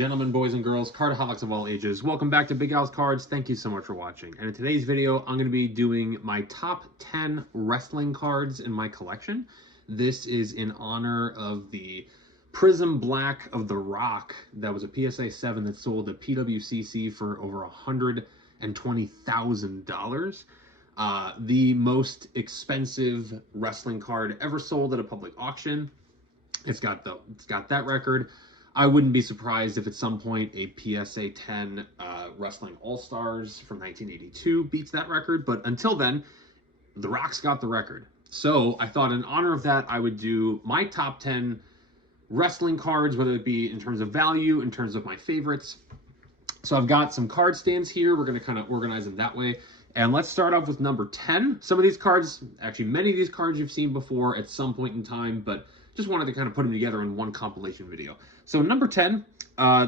gentlemen, boys and girls, cardaholics of all ages, welcome back to Big Al's Cards. Thank you so much for watching. And in today's video, I'm going to be doing my top 10 wrestling cards in my collection. This is in honor of the Prizm Black of The Rock. That was a PSA 7 that sold at PWCC for over $120,000. The most expensive wrestling card ever sold at a public auction. It's got that record. I wouldn't be surprised if at some point a PSA 10 Wrestling All-Stars from 1982 beats that record. But until then, The Rock's got the record. So I thought in honor of that, I would do my top 10 wrestling cards, whether it be in terms of value, in terms of my favorites. So I've got some card stands here. We're going to kind of organize them that way. And let's start off with number 10. Some of these cards, actually many of these cards you've seen before at some point in time, but just wanted to kind of put them together in one compilation video. So number 10,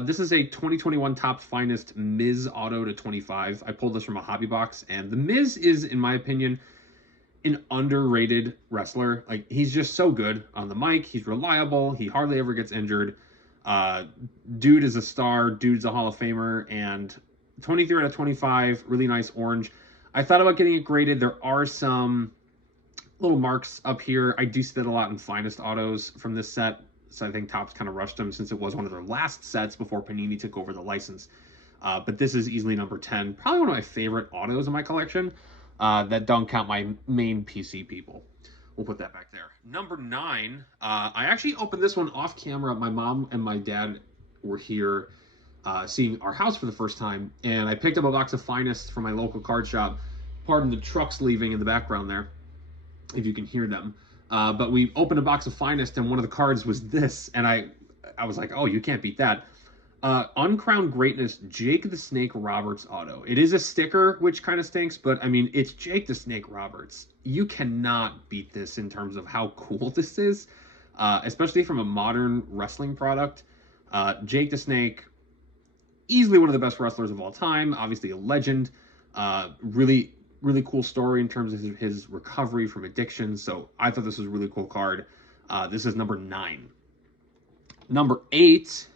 this is a 2021 Topps Finest Miz Auto to 25. I pulled this from a hobby box, and the Miz is, in my opinion, an underrated wrestler. Like, he's just so good on the mic. He's reliable. He hardly ever gets injured. Dude is a star. Dude's a Hall of Famer, and 23 out of 25, really nice orange. I thought about getting it graded. There are some little marks up here. I do see that a lot in Finest autos from this set, so I think Topps kind of rushed them since it was one of their last sets before Panini took over the license. But this is easily number 10. Probably one of my favorite autos in my collection. That don't count my main PC people. We'll put that back there. Number 9, I actually opened this one off camera. My mom and my dad were here seeing our house for the first time, and I picked up a box of Finest from my local card shop. Pardon the trucks leaving in the background there, if you can hear them. But we opened a box of Finest, and one of the cards was this, and I was like, oh, you can't beat that. Uncrowned Greatness, Jake the Snake Roberts auto. It is a sticker, which kind of stinks, but I mean, it's Jake the Snake Roberts. You cannot beat this in terms of how cool this is, especially from a modern wrestling product. Jake the Snake, easily one of the best wrestlers of all time, obviously a legend. Really cool story in terms of his recovery from addiction. So I thought this was a really cool card. This is number 9. Number 8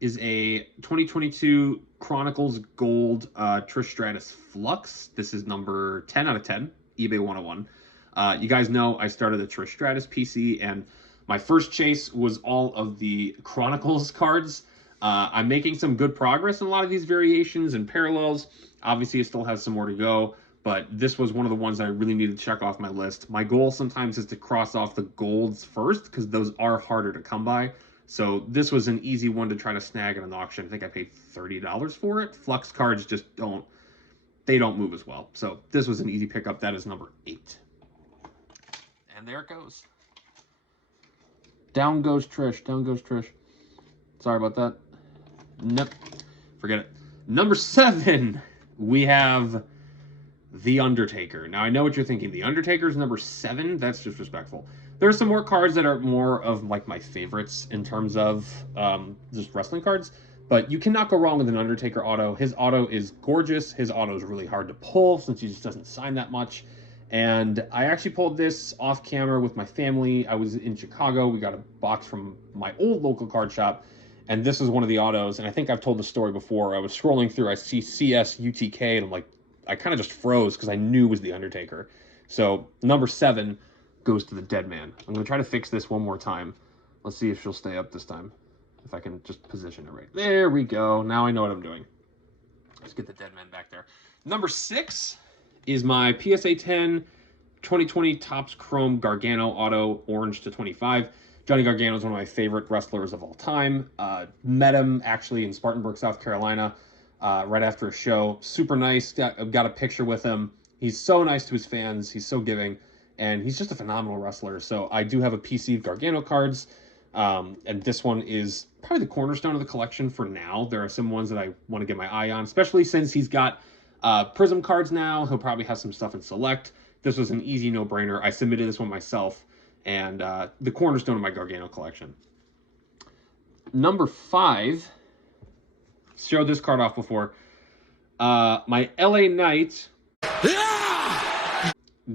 is a 2022 Chronicles Gold Trish Stratus Flux. This is number 10 out of 10, eBay 101. You guys know I started the Trish Stratus PC, and my first chase was all of the Chronicles cards. I'm making some good progress in a lot of these variations and parallels. Obviously, it still has some more to go, but this was one of the ones I really needed to check off my list. My goal sometimes is to cross off the golds first, because those are harder to come by. So this was an easy one to try to snag at an auction. I think I paid $30 for it. Flux cards just don't move as well. So this was an easy pickup. That is number 8. And there it goes. Down goes Trish. Down goes Trish. Sorry about that. Nope. Forget it. Number 7, we have The Undertaker. Now, I know what you're thinking. The Undertaker is number 7? That's disrespectful. There are some more cards that are more of like my favorites in terms of just wrestling cards, but you cannot go wrong with an Undertaker auto. His auto is gorgeous. His auto is really hard to pull since he just doesn't sign that much. And I actually pulled this off camera with my family. I was in Chicago. We got a box from my old local card shop, and this is one of the autos. And I think I've told the story before. I was scrolling through, I see CS UTK, and I'm like, I kind of just froze because I knew it was the Undertaker. So number 7 goes to the Dead Man. I'm going to try to fix this one more time. Let's see if she'll stay up this time. If I can just position it right. There we go. Now I know what I'm doing. Let's get the Dead Man back there. Number 6 is my PSA 10 2020 Topps Chrome Gargano Auto, orange to 25. Johnny Gargano is one of my favorite wrestlers of all time. Met him actually in Spartanburg, South Carolina, right after a show. Super nice. Got a picture with him. He's so nice to his fans. He's so giving. And he's just a phenomenal wrestler. So I do have a PC of Gargano cards. And this one is probably the cornerstone of the collection for now. There are some ones that I want to get my eye on, especially since he's got Prizm cards now. He'll probably have some stuff in Select. This was an easy no-brainer. I submitted this one myself. And the cornerstone of my Gargano collection. Number 5. Showed this card off before. My LA Knight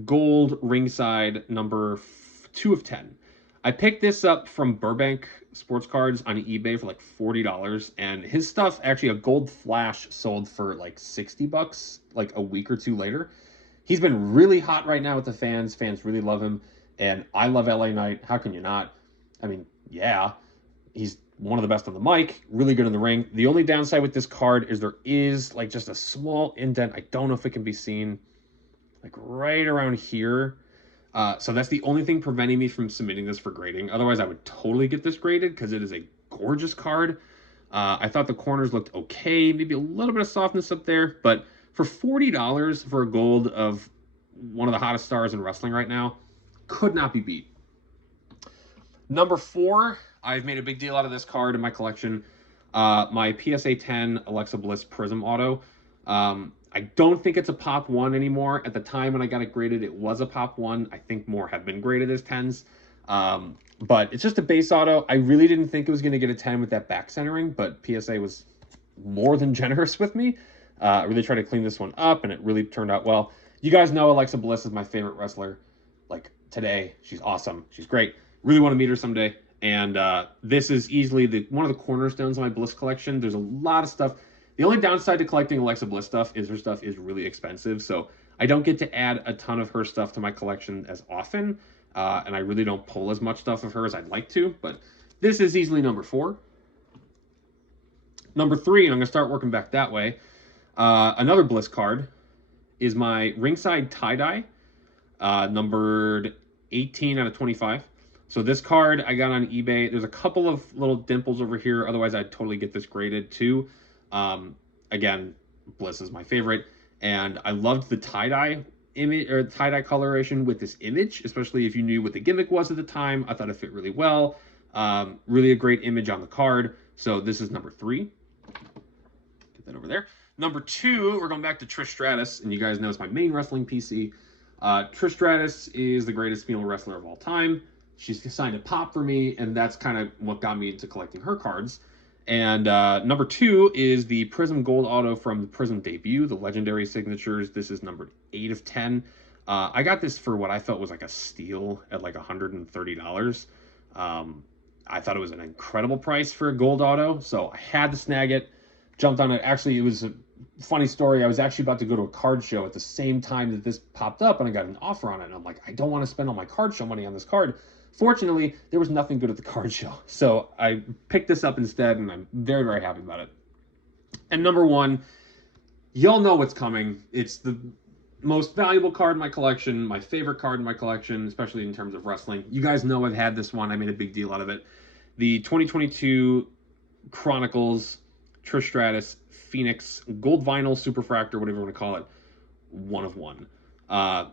Gold Ringside number 2 of 10. I picked this up from Burbank Sports Cards on eBay for like $40, and his stuff, actually a gold flash, sold for like $60 like a week or two later. He's been really hot right now with the fans. Fans really love him, and I love LA Knight. How can you not? I mean, yeah, he's one of the best on the mic, really good in the ring. The only downside with this card is there is like just a small indent. I don't know if it can be seen, like right around here. So that's the only thing preventing me from submitting this for grading. Otherwise, I would totally get this graded because it is a gorgeous card. I thought the corners looked okay, maybe a little bit of softness up there, but for $40 for a gold of one of the hottest stars in wrestling right now, could not be beat. Number 4, I've made a big deal out of this card in my collection. My PSA 10 Alexa Bliss Prizm Auto. I don't think it's a pop 1 anymore. At the time when I got it graded, it was a pop 1. I think more have been graded as 10s. But it's just a base auto. I really didn't think it was going to get a 10 with that back centering, but PSA was more than generous with me. I really tried to clean this one up, and it really turned out well. You guys know Alexa Bliss is my favorite wrestler. Like, today, she's awesome. She's great. Really want to meet her someday. And this is easily one of the cornerstones of my Bliss collection. There's a lot of stuff. The only downside to collecting Alexa Bliss stuff is her stuff is really expensive. So I don't get to add a ton of her stuff to my collection as often. And I really don't pull as much stuff of her as I'd like to. But this is easily number 4. Number 3, and I'm going to start working back that way. Another Bliss card is my ringside tie-dye, numbered 18 out of 25. So this card I got on eBay. There's a couple of little dimples over here. Otherwise, I'd totally get this graded too. Again, Bliss is my favorite. And I loved the tie-dye image or tie-dye coloration with this image, especially if you knew what the gimmick was at the time. I thought it fit really well. Really a great image on the card. So this is number 3. Get that over there. Number 2, we're going back to Trish Stratus. And you guys know it's my main wrestling PC. Trish Stratus is the greatest female wrestler of all time. She's signed a pop for me, and that's kind of what got me into collecting her cards. And number 2 is the Prizm Gold Auto from the Prizm debut, the Legendary Signatures. This is numbered 8 of 10. I got this for what I felt was like a steal at like $130. I thought it was an incredible price for a gold auto, so I had to snag it. Jumped on it. Actually, it was a funny story. I was actually about to go to a card show at the same time that this popped up, and I got an offer on it. And I'm like, I don't want to spend all my card show money on this card. Fortunately, there was nothing good at the card show. So I picked this up instead, and I'm very, very happy about it. And number 1, y'all know what's coming. It's the most valuable card in my collection, my favorite card in my collection, especially in terms of wrestling. You guys know I've had this one. I made a big deal out of it. The 2022 Chronicles Trish Stratus Phoenix Gold Vinyl Superfractor, whatever you want to call it, 1 of 1. I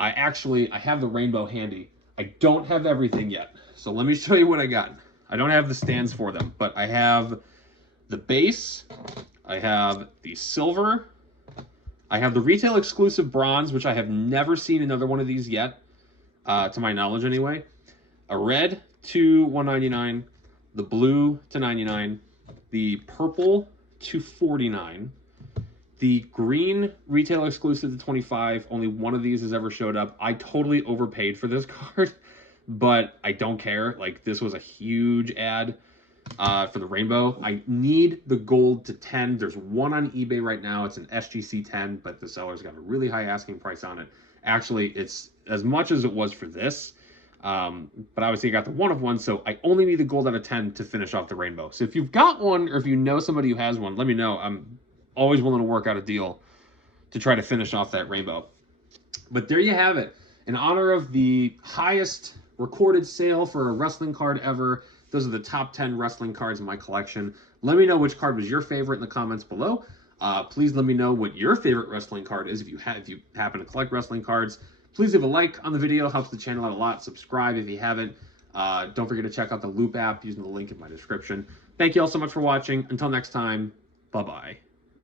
have the rainbow handy. I don't have everything yet, so let me show you what I got. I don't have the stands for them, but I have the base, I have the silver, I have the retail exclusive bronze, which I have never seen another one of these yet, to my knowledge anyway. A red to $199, the blue to $99, the purple to $49, the green retail exclusive to $25. Only one of these has ever showed up. I totally overpaid for this card, but I don't care. Like, this was a huge ad for the rainbow. I need the gold to 10. There's one on eBay right now. It's an SGC 10, but the seller's got a really high asking price on it. Actually, it's as much as it was for this. But obviously I got the 1 of 1, so I only need the gold out of 10 to finish off the rainbow. So if you've got one, or if you know somebody who has one, let me know. I'm always willing to work out a deal to try to finish off that rainbow. But there you have it. In honor of the highest recorded sale for a wrestling card ever, those are the top 10 wrestling cards in my collection. Let me know which card was your favorite in the comments below. Please let me know what your favorite wrestling card is if you happen to collect wrestling cards. Please leave a like on the video. Helps the channel out a lot. Subscribe if you haven't. Don't forget to check out the Loop app using the link in my description. Thank you all so much for watching. Until next time, bye-bye.